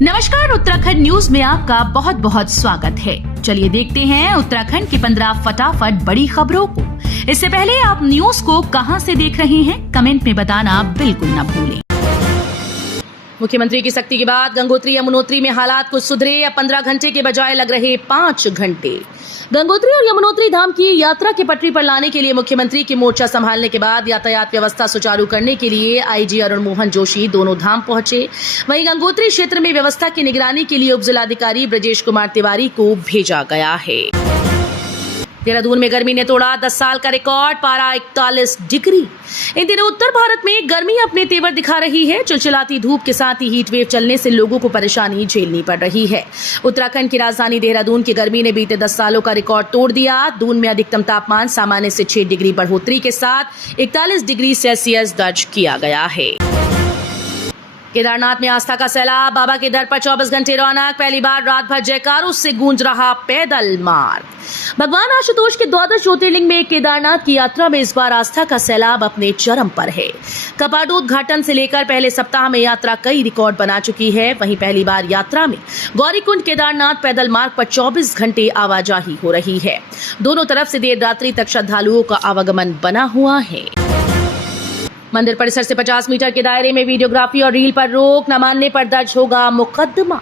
नमस्कार, उत्तराखंड न्यूज में आपका बहुत बहुत स्वागत है। चलिए देखते हैं उत्तराखंड की 15 फटाफट बड़ी खबरों को। इससे पहले आप न्यूज को कहां से देख रहे हैं, कमेंट में बताना बिल्कुल न भूलें। मुख्यमंत्री की सख्ती के बाद गंगोत्री यमुनोत्री में हालात कुछ सुधरे। अब 15 घंटे के बजाय लग रहे 5 घंटे। गंगोत्री और यमुनोत्री धाम की यात्रा की पटरी पर लाने के लिए मुख्यमंत्री की मोर्चा संभालने के बाद यातायात व्यवस्था सुचारू करने के लिए आईजी अरुण मोहन जोशी दोनों धाम पहुंचे। वहीं गंगोत्री क्षेत्र में व्यवस्था की निगरानी के लिए उप जिलाधिकारी ब्रजेश कुमार तिवारी को भेजा गया है। देहरादून में गर्मी ने तोड़ा 10 साल का रिकॉर्ड, पारा 41 डिग्री। इन दिनों उत्तर भारत में गर्मी अपने तेवर दिखा रही है। चिलचिलाती धूप के साथ ही हीट वेव चलने से लोगों को परेशानी झेलनी पड़ रही है। उत्तराखंड की राजधानी देहरादून की गर्मी ने बीते 10 सालों का रिकॉर्ड तोड़ दिया। दून में अधिकतम तापमान सामान्य से 6 डिग्री बढ़ोतरी के साथ 41 डिग्री सेल्सियस दर्ज किया गया है। केदारनाथ में आस्था का सैलाब, बाबा के दर पर 24 घंटे रौनक। पहली बार रात भर जयकारों से गूंज रहा पैदल मार्ग। भगवान आशुतोष के 12 ज्योतिर्लिंग में केदारनाथ की यात्रा में इस बार आस्था का सैलाब अपने चरम पर है। कपाटोद्घाटन से लेकर पहले सप्ताह में यात्रा कई रिकॉर्ड बना चुकी है। वहीं पहली बार यात्रा में गौरीकुंड केदारनाथ पैदल मार्ग पर 24 घंटे आवाजाही हो रही है। दोनों तरफ से देर रात्रि तक श्रद्धालुओं का आवागमन बना हुआ है। मंदिर परिसर से 50 मीटर के दायरे में वीडियोग्राफी और रील पर रोक, न मानने पर दर्ज होगा मुकदमा।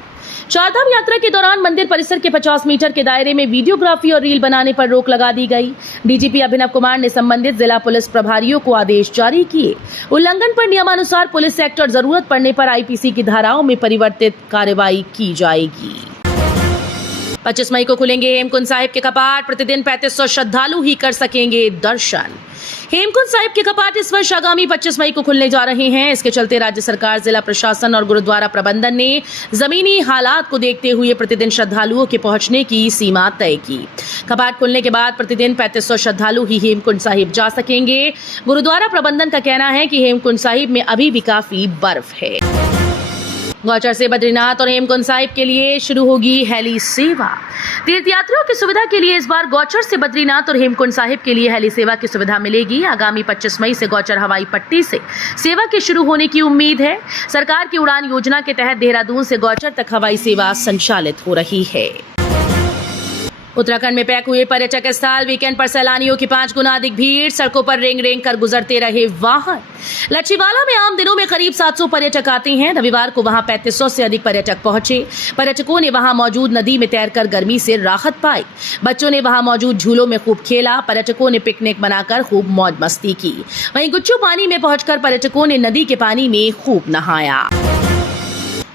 चारधाम यात्रा के दौरान मंदिर परिसर के 50 मीटर के दायरे में वीडियोग्राफी और रील बनाने पर रोक लगा दी गई। डीजीपी अभिनव कुमार ने संबंधित जिला पुलिस प्रभारियों को आदेश जारी किए। उल्लंघन पर नियमानुसार पुलिस एक्ट और जरूरत पड़ने पर आईपीसी की धाराओं में परिवर्तित कार्रवाई की जाएगी। 25 मई को खुलेंगे हेमकुंड साहिब के कपाट। प्रतिदिन 3500 श्रद्धालु ही कर सकेंगे दर्शन। हेमकुंड साहिब के कपाट इस वर्ष आगामी 25 मई को खुलने जा रहे हैं। इसके चलते राज्य सरकार, जिला प्रशासन और गुरुद्वारा प्रबंधन ने जमीनी हालात को देखते हुए प्रतिदिन श्रद्धालुओं के पहुंचने की सीमा तय की। कपाट खुलने के बाद प्रतिदिन 3500 श्रद्धालु ही हेमकुंड साहिब जा सकेंगे। गुरुद्वारा प्रबंधन का कहना है कि हेमकुंड साहिब में अभी भी काफी बर्फ है। गौचर से बद्रीनाथ और हेमकुंड साहिब के लिए शुरू होगी हेली सेवा। तीर्थयात्रियों की सुविधा के लिए इस बार गौचर से बद्रीनाथ और हेमकुंड साहिब के लिए हेली सेवा की सुविधा मिलेगी। आगामी 25 मई से गौचर हवाई पट्टी से सेवा के शुरू होने की उम्मीद है। सरकार की उड़ान योजना के तहत देहरादून से गौचर तक हवाई सेवा संचालित हो रही है। उत्तराखंड में पैक हुए पर्यटक स्थल, वीकेंड पर सैलानियों की 5 गुना अधिक भीड़। सड़कों पर रेंग रेंग कर गुजरते रहे वाहन। लच्छीवाला में आम दिनों में करीब 700 पर्यटक आते हैं। रविवार को वहां 3500 से अधिक पर्यटक पहुंचे। पर्यटकों ने वहां मौजूद नदी में तैरकर गर्मी से राहत पाई। बच्चों ने वहां मौजूद झूलों में खूब खेला। पर्यटकों ने पिकनिक बनाकर खूब मौज मस्ती की। वहीं गुच्चू पानी में पहुंचकर पर्यटकों ने नदी के पानी में खूब नहाया।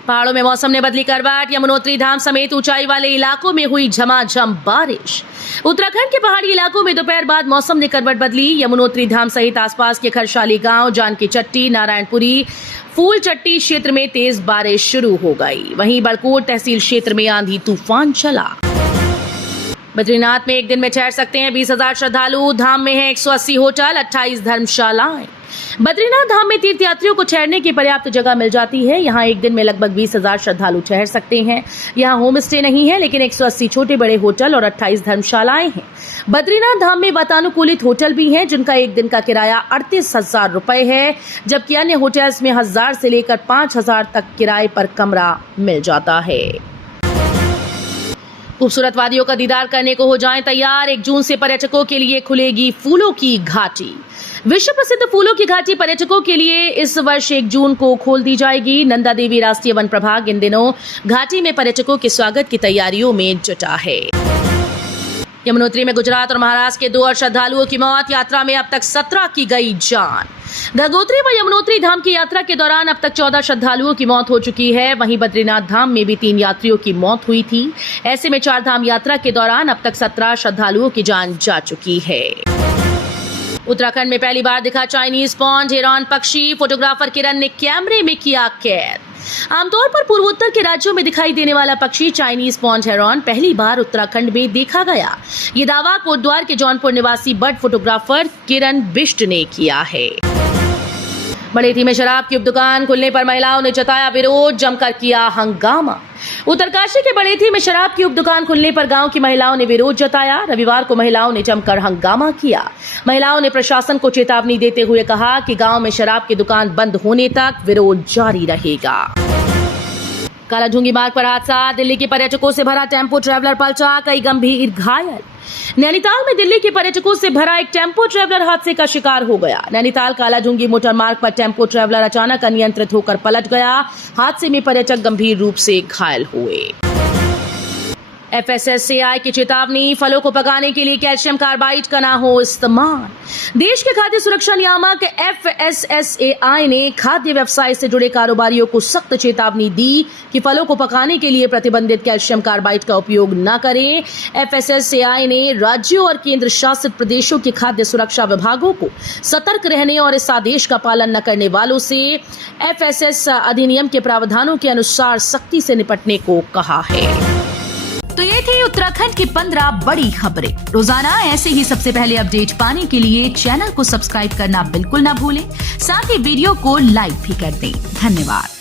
पहाड़ों में मौसम ने बदली करवट। यमुनोत्री धाम समेत ऊंचाई वाले इलाकों में हुई झमाझम बारिश। उत्तराखंड के पहाड़ी इलाकों में दोपहर बाद मौसम ने करवट बदली। यमुनोत्री धाम सहित आसपास के खरशाली गांव, जानकी चट्टी, नारायणपुरी, फूल चट्टी क्षेत्र में तेज बारिश शुरू हो गई। वहीं बड़कोट तहसील क्षेत्र में आंधी तूफान चला। बद्रीनाथ में एक दिन में ठहर सकते हैं 20,000 श्रद्धालु। धाम में है 180 होटल, 28 धर्मशालाएं। बद्रीनाथ धाम में तीर्थयात्रियों को ठहरने की पर्याप्त जगह मिल जाती है। यहाँ एक दिन में लगभग 20,000 श्रद्धालु ठहर सकते हैं। यहाँ होम स्टे नहीं है, लेकिन 180 छोटे बड़े होटल और 28 धर्मशालाएं हैं। बद्रीनाथ धाम में वातानुकूलित होटल भी हैं, जिनका एक दिन का किराया 38,000 रुपए है, जबकि अन्य होटल्स में 1,000 से लेकर 5,000 तक किराए पर कमरा मिल जाता है। खूबसूरत वादियों का दीदार करने को हो जाएं तैयार। 1 जून से पर्यटकों के लिए खुलेगी फूलों की घाटी। विश्व प्रसिद्ध फूलों की घाटी पर्यटकों के लिए इस वर्ष 1 जून को खोल दी जाएगी। नंदा देवी राष्ट्रीय वन प्रभाग इन दिनों घाटी में पर्यटकों के स्वागत की तैयारियों में जुटा है। यमुनोत्री में गुजरात और महाराष्ट्र के 2 और श्रद्धालुओं की मौत। यात्रा में अब तक 17 की गई जान। गंगोत्री व यमुनोत्री धाम की यात्रा के दौरान अब तक 14 श्रद्धालुओं की मौत हो चुकी है। वहीं बद्रीनाथ धाम में भी 3 यात्रियों की मौत हुई थी। ऐसे में 4 धाम यात्रा के दौरान अब तक 17 श्रद्धालुओं की जान जा चुकी है। उत्तराखंड में पहली बार दिखा चाइनीज पॉन्ड हेरॉन पक्षी। फोटोग्राफर किरण ने कैमरे में किया कैद। आमतौर पर पूर्वोत्तर के राज्यों में दिखाई देने वाला पक्षी चाइनीज पॉन्ड हेरॉन पहली बार उत्तराखंड में देखा गया। ये दावा कोटद्वार के जौनपुर निवासी बर्ड फोटोग्राफर किरण बिष्ट ने किया है। बड़ेथी में शराब की दुकान खुलने पर महिलाओं ने जताया विरोध, जमकर किया हंगामा। उत्तरकाशी के बड़ेथी में शराब की दुकान खुलने पर गांव की महिलाओं ने विरोध जताया। रविवार को महिलाओं ने जमकर हंगामा किया। महिलाओं ने प्रशासन को चेतावनी देते हुए कहा कि गांव में शराब की दुकान बंद होने तक विरोध जारी रहेगा। कालाढूंगी मार्ग पर हादसा, दिल्ली के पर्यटकों से भरा टेम्पो ट्रैवलर पलटा, कई गंभीर घायल। नैनीताल में दिल्ली के पर्यटकों से भरा एक टेम्पो ट्रैवलर हादसे का शिकार हो गया। नैनीताल कालाढूंगी मोटर मार्ग पर टेम्पो ट्रैवलर अचानक अनियंत्रित होकर पलट गया। हादसे में पर्यटक गंभीर रूप से घायल हुए। FSSAI की चेतावनी, फलों को पकाने के लिए कैल्शियम कार्बाइड का ना हो इस्तेमाल। देश के खाद्य सुरक्षा नियामक FSSAI ने खाद्य व्यवसाय से जुड़े कारोबारियों को सख्त चेतावनी दी कि फलों को पकाने के लिए प्रतिबंधित कैल्शियम कार्बाइड का उपयोग न करें। FSSAI ने राज्यों और केंद्र शासित प्रदेशों के खाद्य सुरक्षा विभागों को सतर्क रहने और इस आदेश का पालन न करने वालों से FSS अधिनियम के प्रावधानों के अनुसार सख्ती से निपटने को कहा है। तो ये थी उत्तराखंड की 15 बड़ी खबरें। रोजाना ऐसे ही सबसे पहले अपडेट पाने के लिए चैनल को सब्सक्राइब करना बिल्कुल ना भूलें। साथ ही वीडियो को लाइक भी कर दें। धन्यवाद।